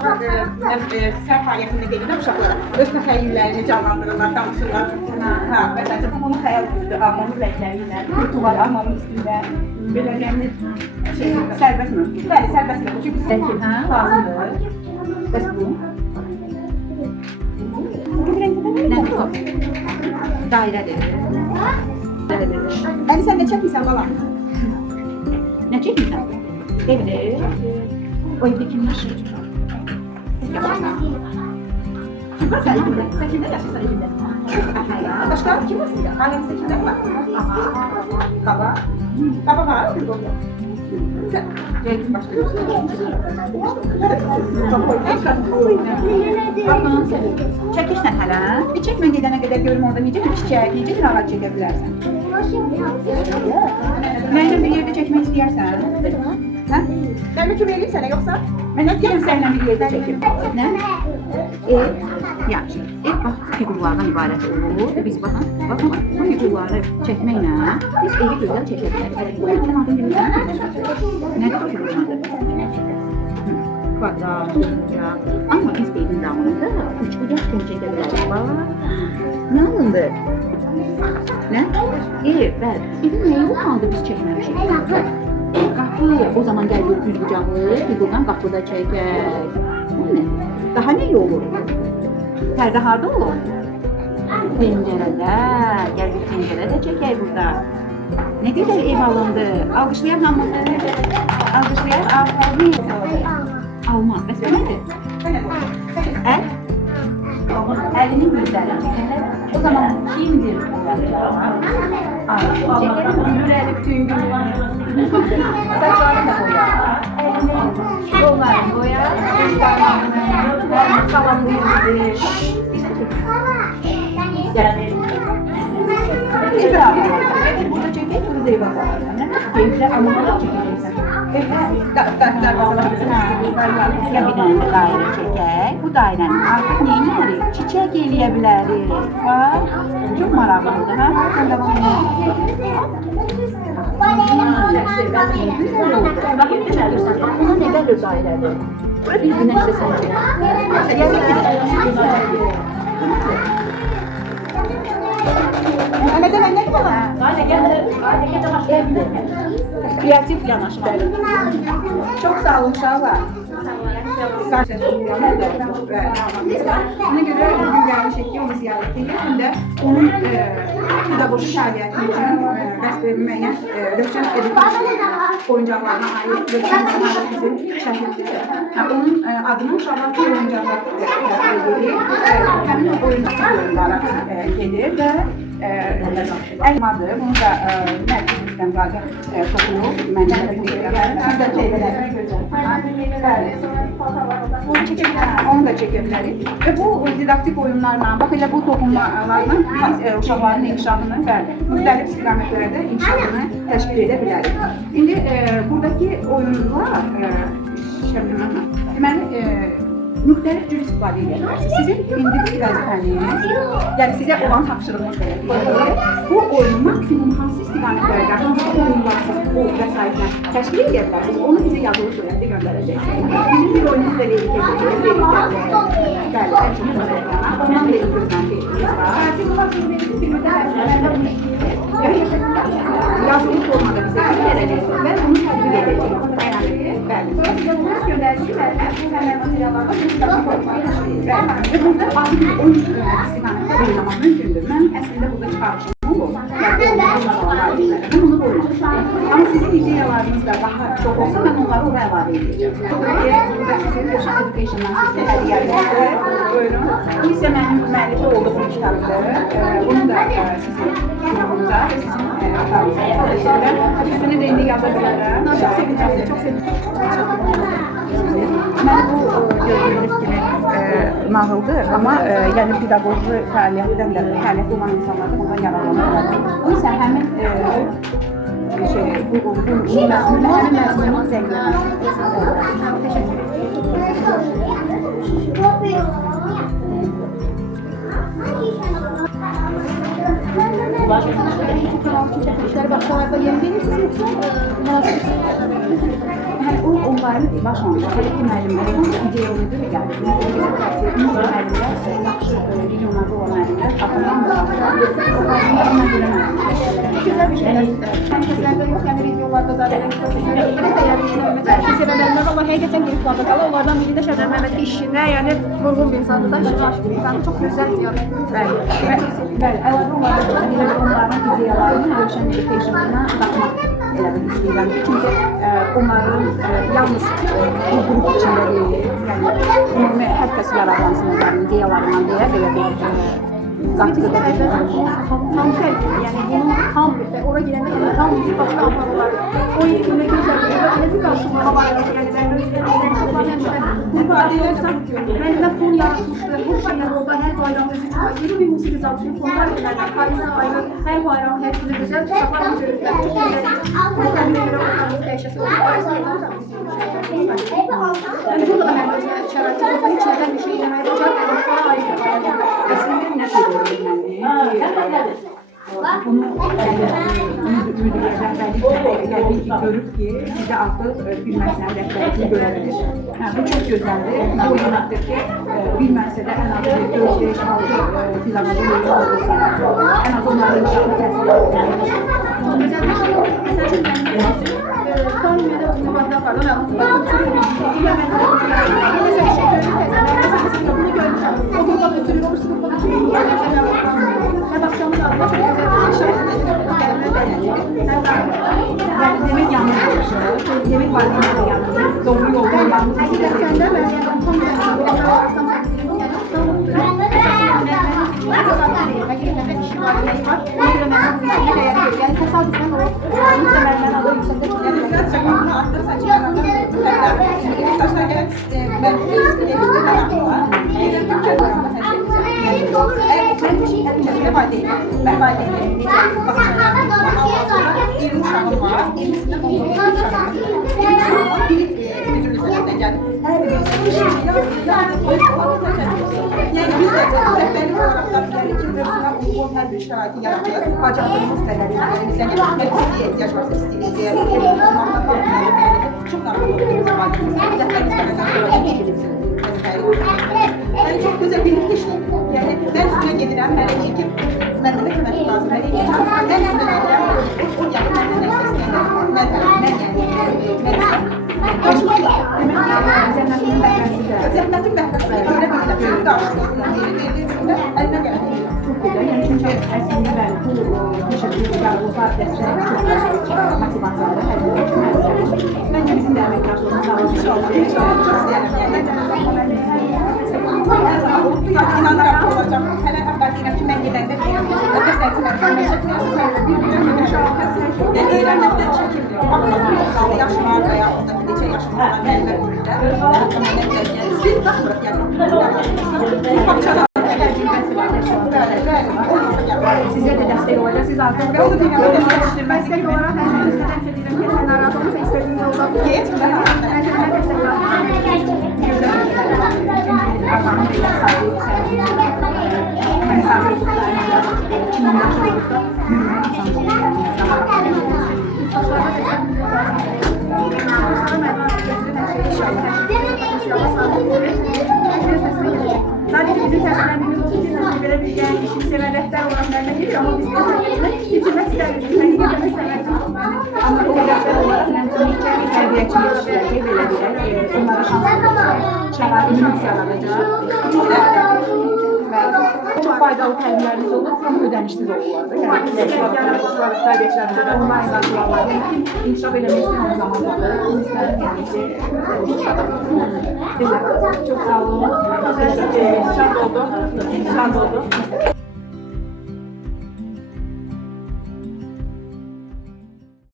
Sərf fəaliyyətində deyilən uşaqlara öz təxəyyüllərini canlandırırlar, danışırlar. Məsələn, bu bunun xəyal gücüdür, almamız rəngləri ilə, tutular almamın üstündə. Belə rəngli sərbəst mövzu. Bəli, sərbəst mövzu. Çünki sərki lazımdır. Bəs bu? Bu rəngdə nədir o? Dairədir. Əli, sən nə çəkmirsən bala? Nə çəkmirsən? Evli. O evli kim yaşayır? Yaşarsan. Kim var sən evində? Sən kimdə yaşarsan evində? Başqa kim var sizdə? Ailəmizdə kimlər var? Baba. Baba var mı? Çəkirsən hələ? Bir çək mən gedənə qədər görüm orada necə bir çiçək, necə bir ağac çəkə bilərsən? Mənimlə bir yerdə çəkmək istəyərsən? Hə? Mənimlə kömək edeyim sənə yoxsa? Mən nə deyirəm sənlə bir yerdə çəkim? Nə? Yaxşı. Bax, figurlardan ibarət olur. Biz baxın, bu figurları çəkməklə biz evi gözəl çəkə bilərik. Sən adın bilirsən? Nədir o figurlardır? Kvadrat, bucaq. Amma biz evin damında üçbucaq kimi çəkə bilərik. Bax, nə alındır? Nə? Bəli. Evin nəyi olmalıdır biz çəkməmişik? Qapı. O zaman gəlir üçbucaqlı, figurdan qapıda çəkək. Daha nə olur? Pərdə harda olur? Pəncərədə. Gəl bir pəncərə də çəkək burada. Nə qədər ev alındı? Alqışlayan hamısı. Alqışlayan aferin. Alma. Bəs bu nədir? Əl? Əlinin yüzləri çəkənlər. O zaman kimdir bu yapacaqlar? Çəkəlim, gülür əli bütün gün. Saçlarını da boyar. Yollarını boyar. Salamlayır. Yani İbrahim. Burada çekeyim, burada da İbrahim. Keyifle anlamalar çekeceksin. Ya bir tane daire çekək. Bu dairenin artıq neyini verir? Çiçək eləyə bilərik. Bax, çox maraqlıdır. Sən də bunu bakayım ne çağırırsan. Buna ne gelir dairedir? Burada bir güneşle sen çek. Mehmet'e ben ne kadar? Kreatif yanaşı böyle. Çok sağ olun uşaqlar. Ona göre bugün gelmişik ki onu ziyaret edelim. Hem de onun pedagoji fəaliyyəti üçün bəs müəyyən Rövşən edilmiş oyuncaqlarına aid Rövşən bizim şəhiddir. Onun adını uşaqlar ki oyuncaqlar verir. Həmin oyuncaqlara gelir və Əlmadır. Bunu da mərkəzimizdən zaten toxunub. Məndə də bu yerlərə. Siz də çəkələrə gözəl. Onu da çəkə bilərik. Və bu didaktik oyunlarla, bax elə bu toxunmalarla biz uşaqların inkişafını və müxtəlif istiqamətlərdə inkişafını təşkil edə bilərik. İndi buradakı oyunlar deməli müxtəlif cür istifadə edə bilərsiniz. Sizin individual vəzifəniz, yəni sizə olan tapşırılmış belə bu oyunu maksimum hansı istiqamətlərdə, hansı oyunlarsa o vəsaitlə təşkil edə bilərsiniz, onu bizə yazılı surətdə göndərəcəksiniz. Bizim bir oyunumuz da Leylik edir. Bəli, ən çox məsələlərinə. Ondan Leylik gözləntiyiz var. Siz bu vaxtınızda bir müddət ərzlərdə bunu yazılı formada bizə verəcəksiniz və bunu tətbiq edəcəksiniz. Bəli. Sonra sizə bunu göndərişi və həmən materiallarla ve burada ayrı bir oyun istiqamətdə oynamaq mümkündür. Mən əslində burada çıxarışım olur. Ben onu koymamışım. Ama sizin ideyalarınız da daha çok olsa ben onları oraya əlavə edeceğim. Burada sizin Rövşən Education'dan sizin hədiyələrdir. Buyurun. Bu isə mənim müəllifi olduğum kitabdır. Bunu da sizin kitabınıza ve sizin atanıza çalışırım. Üstünü de indi yaza bilərəm. Çok sevinəcəm, çok sevinəcəm. Mən bu gördüyünüz kimi nağıldır, ama yəni pedaqoji fəaliyyətdən də fəaliyyəti olan insanlardan ondan yararlanırlar. Bu isə həmin bu məzmunla həmin məzmunun zənginləşdirir. Təşəkkür ederim. Çəkilişləri başqalarda yeni verirsiniz yoxsa münasib? O onları Məsələn, başlanğıc, hələ ki müəllimlərin ideya uydur gəldi. Müəllimlər yaxşı regionlarda olan müəllimlər Güzel bir şey. Herkeslerde yok yani videolarda da yani sevənlər ama həqiqətən gelip kaldılar. Onlardan biri de Şəbnəm Məhəmmədin işinə, yəni vurğun bir insandır da, işinə aşıq bir insandır. Çok güzel diyor. Bəli, əlavə olaraq onların ideyalarını Gülşən Education'ına baxmaq elə bir istəyirəm. Çünki onların yalnız bu qrup içində deyil, yəni ümumi hər kəs yararlansın onların ideyalarından deyə belə bir qatkıda Tam fərq, yəni bunun tam bir fərq. Ora girəndə yəni tam bir başqa anlamı var. O ilkində gözəldir, elə bir qarşılama var. Yəni mən mənimlə fon yaratmışdı, bu şeylər oldu, hər bayram özü üçün. Yeni bir musiqi zaten fonlar edərlər, Paris'e ayrı, hər bayram, hər günü gözəl uşaqlar görürlər. Çok güzel, programına görə oxularımız dəyişəsi olur. Yəni burada da mənim özümə şərait oldu, heç nədən bir şey eləməyə bacar, sonra ayrı. Əslində nə söyləyirəm mən? Bunu müdürlər rəhbərlik görüb ki, sizə artıq bir məsələ rəhbərliyi görə bilir. Bu çox gözəldir. Bu yönətdir ki, bir məsələdə ən az 4-5-6 filanslı yolu olursa, ən az onların uşaqlı təsir edir. Tanrı'ya da mübadele pardon, ama o grupta götürüyor, o grupta götürüyor. Her akşamın altında çok güzel bir şey. Demek yanlış olmuş. Demek var ki yanlış. Doğru yolda yanlış. Hakikaten de ben yani tam yani tesadüfen o muhtemelen adı yüksekte Saçlar gelen ben yani biz de rehberlik olarak da uygun her bir şeraiti yaratıyoruz. Bacardığımız kadarıyla elimizden neye ihtiyaç varsa istediğimiz yer, çok nankal oluyor bizim vaadimizde. Defterimiz kadar yani çok güzel bir iş. Yani ben üstüne gedirəm, hələ ki, məndə də kömək lazım. Mən üstüne gedirəm, o yəni məndə nə istəyirəm, mən Zəhmətin bəhrəsidir. Elə bilirəm, qarşısında verildiyi üçün də əlinə gələn Çok güzel. Yani çünkü aslında ben bu teşekkürler, bu partiyasına çok motivasyonda her gün bence bizim de emektaşlarımız sağlıklı çok istəyirəm. Yani inanarak olacaq. Hələ əvvəl deyirəm ki, mən gedəndə öyrənməkdən çəkinmiyor. Amma yaşım var və yaxud da ki, neçə yaşım var, müəllimə bilirlər. Biz baxmırıq, yəni. Baxçadan size de destek olacak. Siz artık onu dünyada meslek olarak her şeyi istediğim şey diyeceğim ki sen narahat olursa istediğin yolda geç. ben senden destek alacağım. Allah'ın bir sahip mesafe Çin'in yaşamakta Sadece bizim testlerimiz olduğu için böyle bir yani işini seven rehber olarak vermek geliyor ama biz de getirmek isteriz. Hani getirmek istemez. ama o rehber olarak məncə tərbiyəçi yetişdirəcək belə deyək. Onlara şəraitini yüksələcək. Çok faydalı təlimləriniz olur, tam ödənişsiz olurlar. Tərbiyəçilərimizə də onların qatılırlar. İnkişaf eləmək istəyən zamanlarda çok sağ olun. Şad oldum.